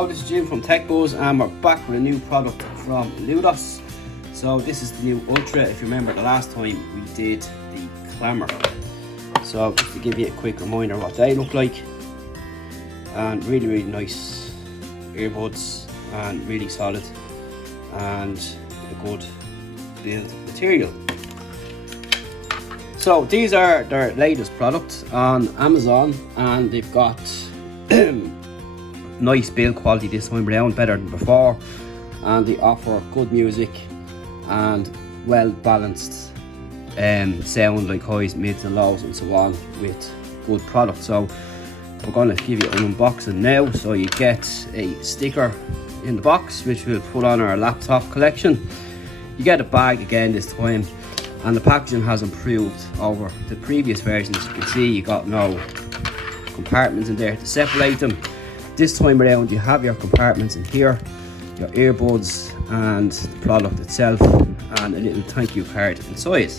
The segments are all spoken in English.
Hello, this is Jim from Tech Buzz and we're back with a new product from Ludos. So this is the new Ultra. If you remember the last time we did the Clamor. So just to give you a quick reminder what they look like. And really nice earbuds and really solid and a good build material. So these are their latest product on Amazon and they've got nice build quality this time around, better than before, and they offer good music and well balanced sound, like highs, mids and lows and so on, with good product. So we're going to give you an unboxing now. So you get a sticker in the box which we'll put on our laptop collection. You get a bag again this time, and the packaging has improved over the previous versions. As you can see, you got no compartments in there to separate them. This time around you have your compartments in here, your earbuds and the product itself, and a little thank you card inside.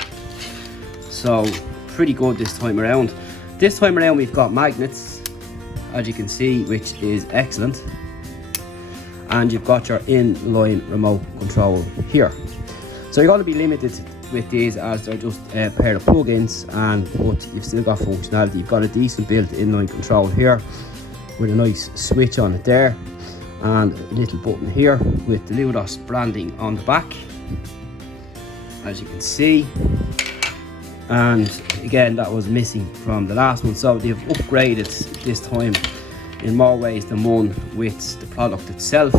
So pretty good this time around. This time around we've got magnets, as you can see, which is excellent. And you've got your in-line remote control here. So you're going to be limited with these as they're just a pair of plugins, but you've still got functionality. You've got a decent built inline control here with a nice switch on it there, and a little button here with the Ludos branding on the back, as you can see. And again, that was missing from the last one, so they've upgraded this time in more ways than one with the product itself.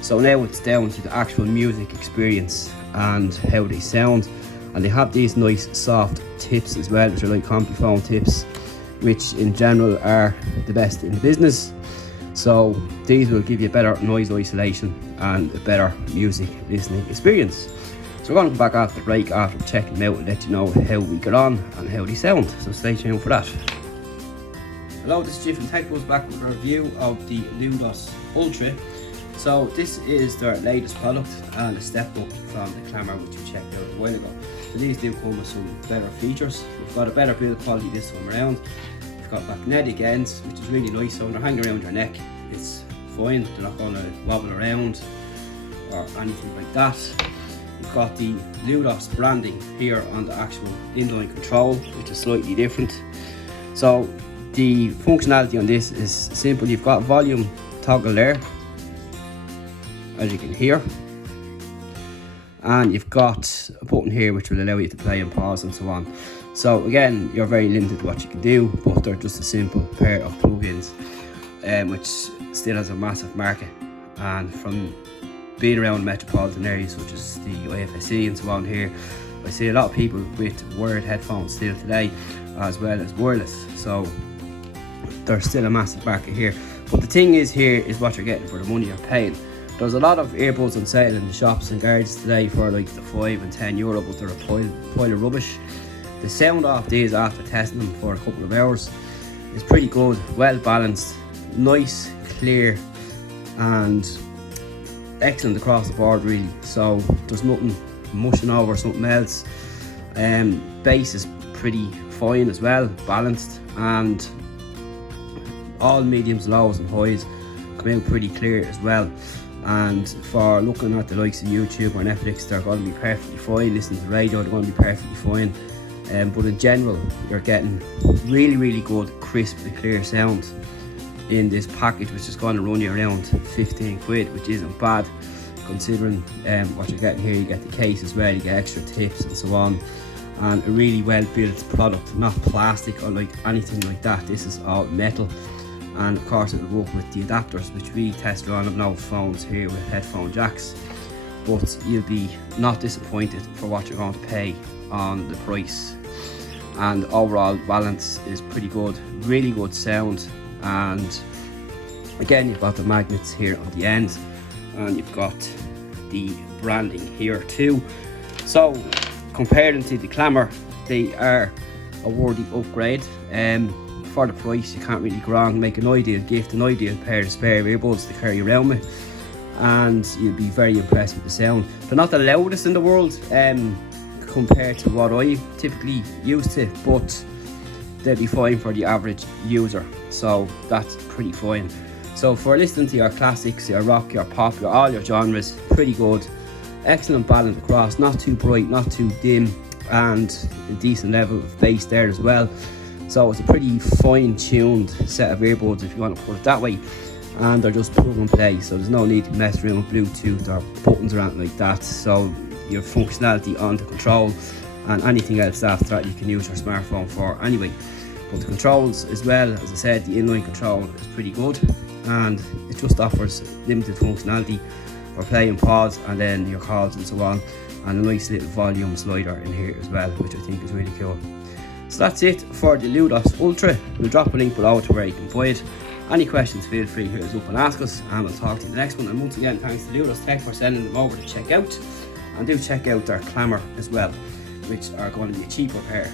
So now it's down to the actual music experience and how they sound. And they have these nice soft tips as well, which are like Compuphone tips, which in general are the best in the business. So these will give you better noise isolation and a better music listening experience. So we're going to come back after the break after checking them out and let you know how we get on and how they sound. So stay tuned for that. Hello, this is Jim from Tech Buzz, back with a review of the Ludos Ultra. So this is their latest product and a step up from the Clamor which we checked out a while ago. So these do come with some better features. We've got a better build quality this time around. We've got magnetic ends, which is really nice, so when they're hanging around your neck it's fine, they're not going to wobble around or anything like that. We've got the Ludos branding here on the actual inline control, which is slightly different. So the functionality on this is simple. You've got volume toggle there, as you can hear, and you've got a button here which will allow you to play and pause and so on. So again, you're very limited what you can do, but they're just a simple pair of plugins, which still has a massive market. And from being around metropolitan areas such as the IFSC and so on here, I see a lot of people with wired headphones still today, as well as wireless. So there's still a massive market here. But the thing is, here is what you're getting for the money you're paying. There's a lot of earbuds on sale in the shops and garages today for like the €5 and €10, but they're a pile of rubbish. The sound off these after testing them for a couple of hours is pretty good, well balanced, nice, clear and excellent across the board really. So there's nothing mushing over something else. Bass is pretty fine as well, balanced, and all mediums, lows and highs come out pretty clear as well. And for looking at the likes of YouTube or Netflix, they're going to be perfectly fine. Listening to radio, they're going to be perfectly fine. But in general, you're getting really good, crisp and clear sound in this package, which is going to run you around 15 quid, which isn't bad considering what you're getting here. You get the case as well, you get extra tips and so on, and a really well built product, not plastic or like anything like that. This is all metal. And of course it will work with the adapters, which we test on. I've no phones here with headphone jacks, but you'll be not disappointed for what you're going to pay on the price. And overall balance is pretty good, really good sound. And again, you've got the magnets here on the end, and you've got the branding here too. So compared to the Clamor, they are a worthy upgrade. For the price, you can't really go wrong. Make an ideal gift, an ideal pair of spare earbuds to carry around with, and you'll be very impressed with the sound. They're not the loudest in the world compared to what I typically used to, but they'll be fine for the average user, so that's pretty fine. So for listening to your classics, your rock, your pop, all your genres, pretty good. Excellent balance across, not too bright, not too dim, and a decent level of bass there as well. So it's a pretty fine-tuned set of earbuds, if you want to put it that way, and they're just plug and play, so there's no need to mess around with Bluetooth or buttons or anything like that. So your functionality on the control and anything else after that you can use your smartphone for anyway. But the controls as well, as I said, the inline control is pretty good, and it just offers limited functionality for playing pause and then your calls and so on, and a nice little volume slider in here as well, which I think is really cool. So that's it for the Ludos Ultra. We'll drop a link below to where you can buy it. Any questions, feel free to hit us up and ask us, and we'll talk to you in the next one. And once again, thanks to Ludos Tech for sending them over to check out, and do check out their Clamour as well, which are going to be a cheaper pair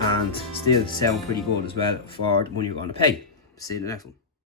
and still sound pretty good as well for the money you're going to pay. See you in the next one.